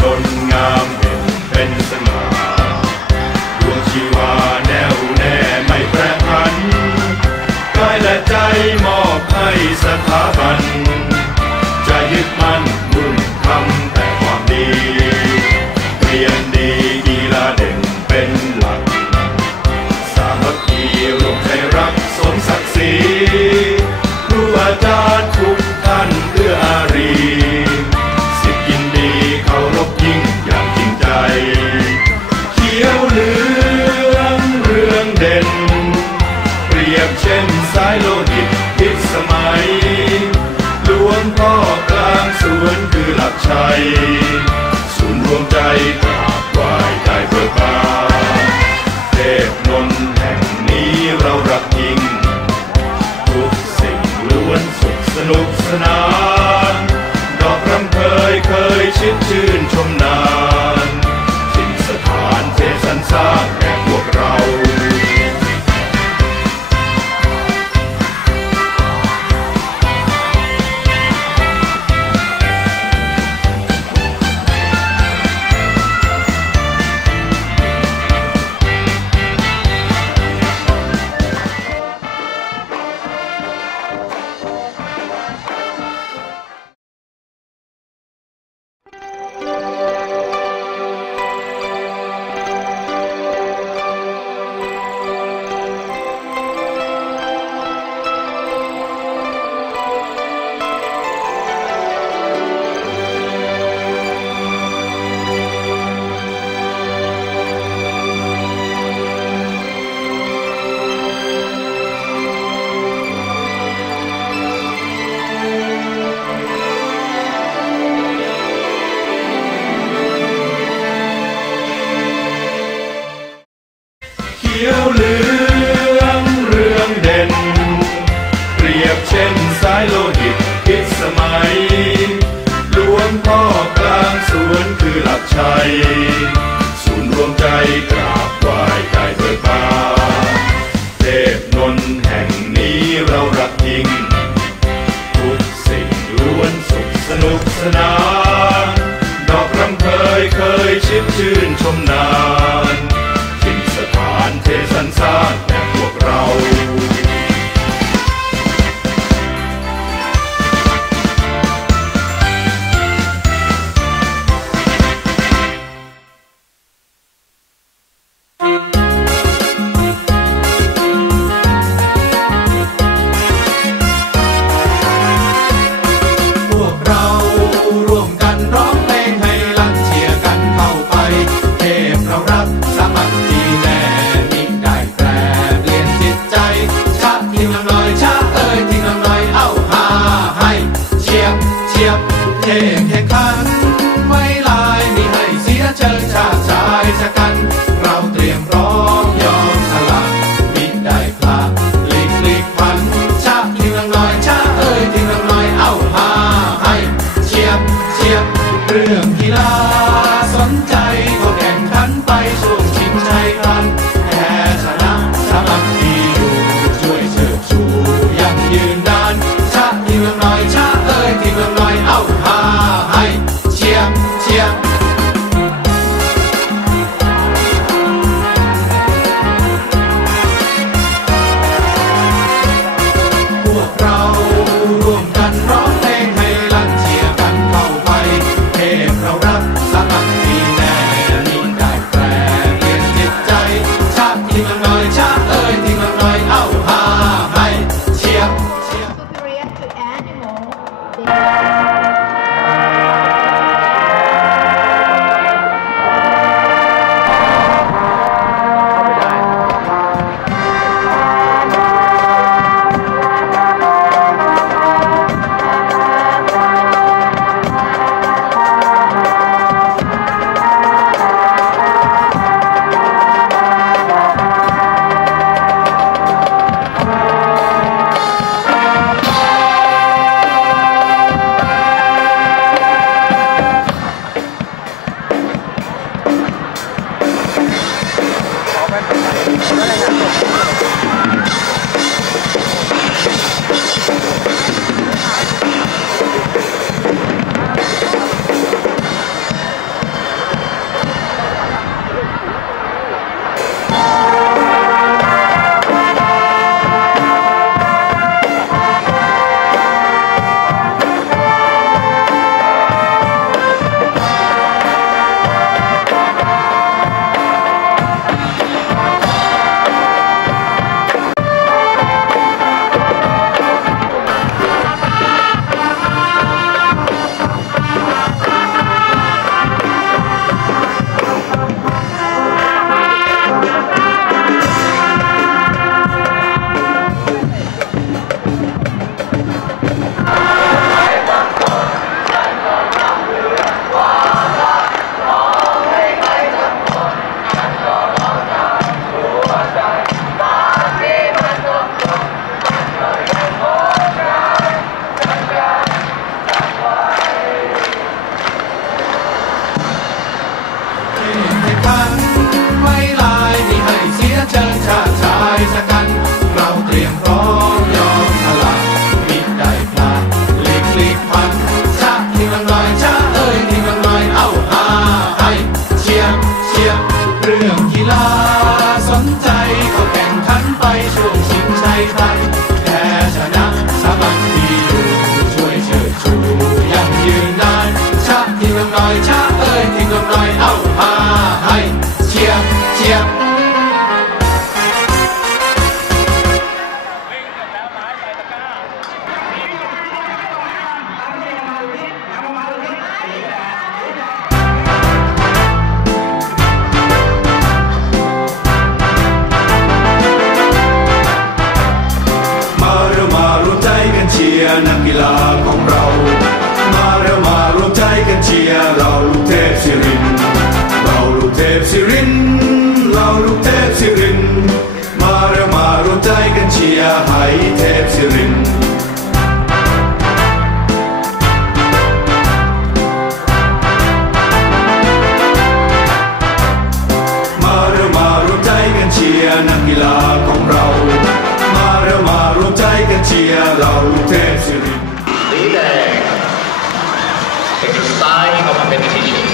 พดนงามเด่นเป็นสง่าดวงชีวาแน่วแน่ไม่แปรผันกายและใจมอบให้สถาบัน จะยึดมั่นมุ่งทำแต่ความดีเรียนดีกีฬาเด่นเป็นหลัก สามัคคีรวมใจรักสมศักดิ์ศรี่น เปรียบเช่นสายโลหิตพิษสมัยล้วนพ่อกลางสวนคือหลักชัย ศูนย์รวมใจกราบไหว้ได้เบิกบา ยวเหลืองเรืองเด่น เปรียบเช่นสายโลหิตพิสมัยลวนพ่อกลางสวนคือหลักชัศูนย์รวมใจกราบไหว้กายเบิกบานเทพนนแห่งนี้เรารักยิ่งทุกสิ่งล้วนสุขสนุกสนานดอกรำเคยเคยชิดชื่นชมนาน สันสานแต่พวกเรา paisacán กั It's a sign of a meditation.